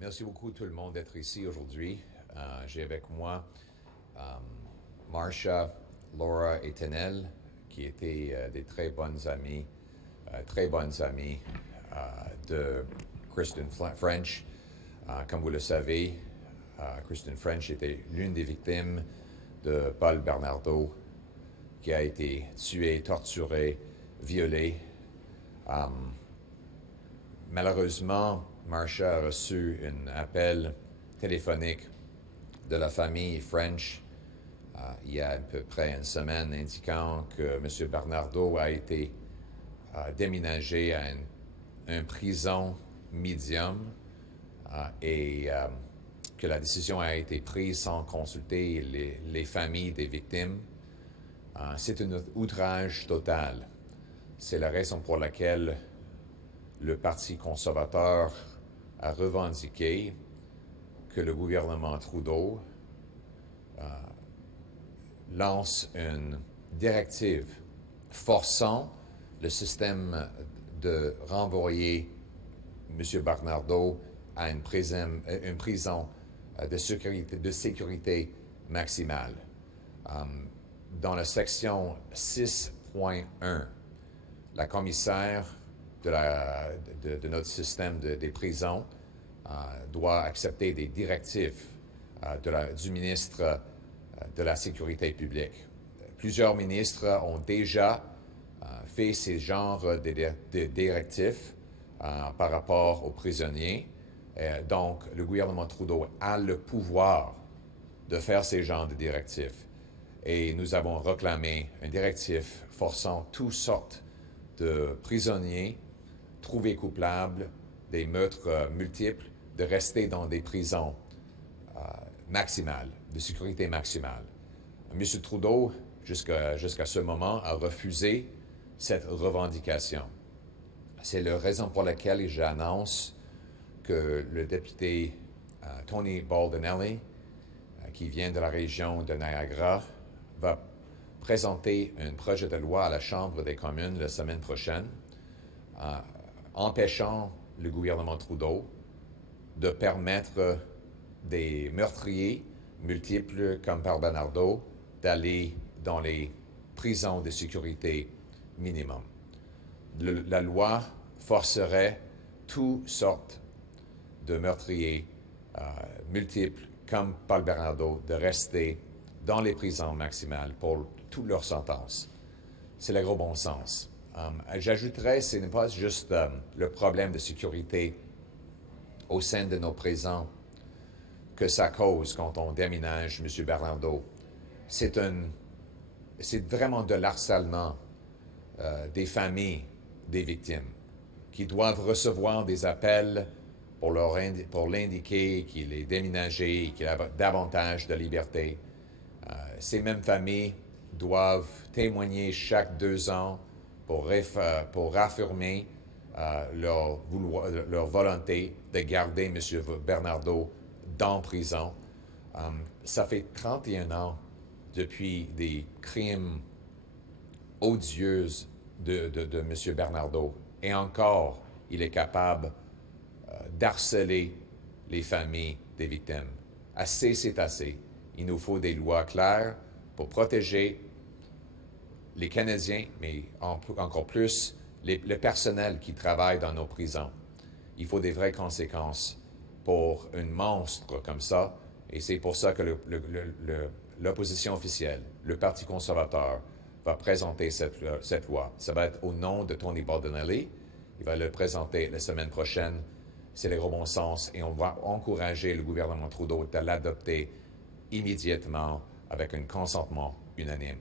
Merci beaucoup tout le monde d'être ici aujourd'hui. J'ai avec moi Marsha, Laura et Tenel, qui étaient des très bonnes amies de Kristen French. Comme vous le savez, Kristen French était l'une des victimes de Paul Bernardo, qui a été tué, torturé, violé. Malheureusement, Marsha a reçu un appel téléphonique de la famille French il y a à peu près une semaine indiquant que M. Bernardo a été déménagé à une prison médium et que la décision a été prise sans consulter les familles des victimes. C'est un outrage total. C'est la raison pour laquelle le Parti conservateur a revendiqué que le gouvernement Trudeau lance une directive forçant le système de renvoyer M. Bernardo à une prison de sécurité maximale. Dans la section 6.1, la commissaire de notre système des prisons doit accepter des directives du ministre de la Sécurité publique. Plusieurs ministres ont déjà fait ces genres de directives par rapport aux prisonniers. Donc, le gouvernement Trudeau a le pouvoir de faire ces genres de directives. Et nous avons réclamé une directive forçant toutes sortes de prisonniers trouvés coupables des meurtres multiples de rester dans des prisons maximales, de sécurité maximale. M. Trudeau, jusqu'à ce moment, a refusé cette revendication. C'est la raison pour laquelle j'annonce que le député Tony Baldinelli, qui vient de la région de Niagara, va présenter un projet de loi à la Chambre des communes la semaine prochaine, empêchant le gouvernement Trudeau de permettre des meurtriers multiples comme Paul Bernardo d'aller dans les prisons de sécurité minimum. La loi forcerait toutes sortes de meurtriers multiples comme Paul Bernardo de rester dans les prisons maximales pour toute leur sentence. C'est le gros bon sens. J'ajouterais, ce n'est pas juste le problème de sécurité au sein de nos prisons que ça cause quand on déménage M. Bernardo. C'est vraiment de l'harcèlement des familles des victimes qui doivent recevoir des appels pour l'indiquer qu'il est déménagé, qu'il a davantage de liberté. Ces mêmes familles doivent témoigner chaque 2 ans pour affirmer leur volonté de garder M. Bernardo dans prison. Ça fait 31 ans depuis des crimes odieux de M. Bernardo. Et encore, il est capable d'harceler les familles des victimes. Assez, c'est assez. Il nous faut des lois claires pour protéger les Canadiens, mais encore plus le personnel qui travaille dans nos prisons. Il faut des vraies conséquences pour un monstre comme ça, et c'est pour ça que l'opposition officielle, le Parti conservateur, va présenter cette loi. Ça va être au nom de Tony Baldinelli. Il va le présenter la semaine prochaine. C'est le gros bon sens, et on va encourager le gouvernement Trudeau de l'adopter immédiatement avec un consentement unanime.